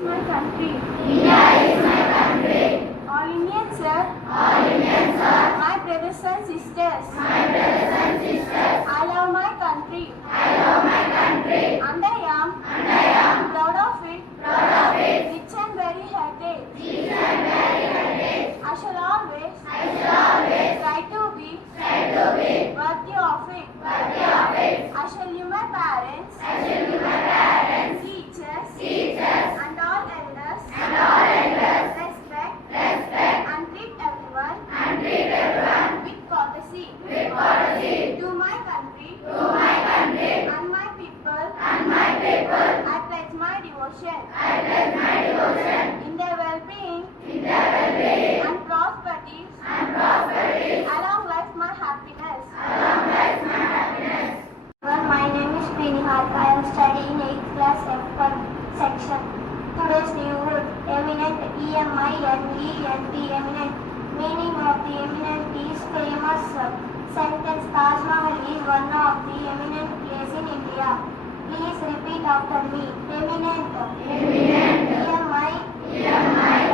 My country. India is my country. All Indians, sir. All Indians are My brothers and sisters. my brothers and sisters. I love my country. I love my country And I am and I am proud of it. proud of it. Rich and very heritage. Rich and very heritage. I shall always I shall always try to be worthy of it. worthy of it. I shall give my parents, I shall give my parents, teachers, teachers, and all elders and all elders respect respect and treat everyone and treat everyone with courtesy. with courtesy. To my country To my country and my people, and my people, I pledge my devotion I pledge my devotion in their well-being in their well-being and prosperity. and prosperity. Along life, my happiness. Along life my happiness. My name is Sriniharka. I am studying 8th class F1 section. Today's new word, eminent, E-M-I-N-E-N-T, eminent. Meaning of the eminent is famous. Sentence, Taj Mahal is one of the eminent places in India. Please repeat after me. Eminent. Eminent. E-M-I-N-E-N-T. E-M-I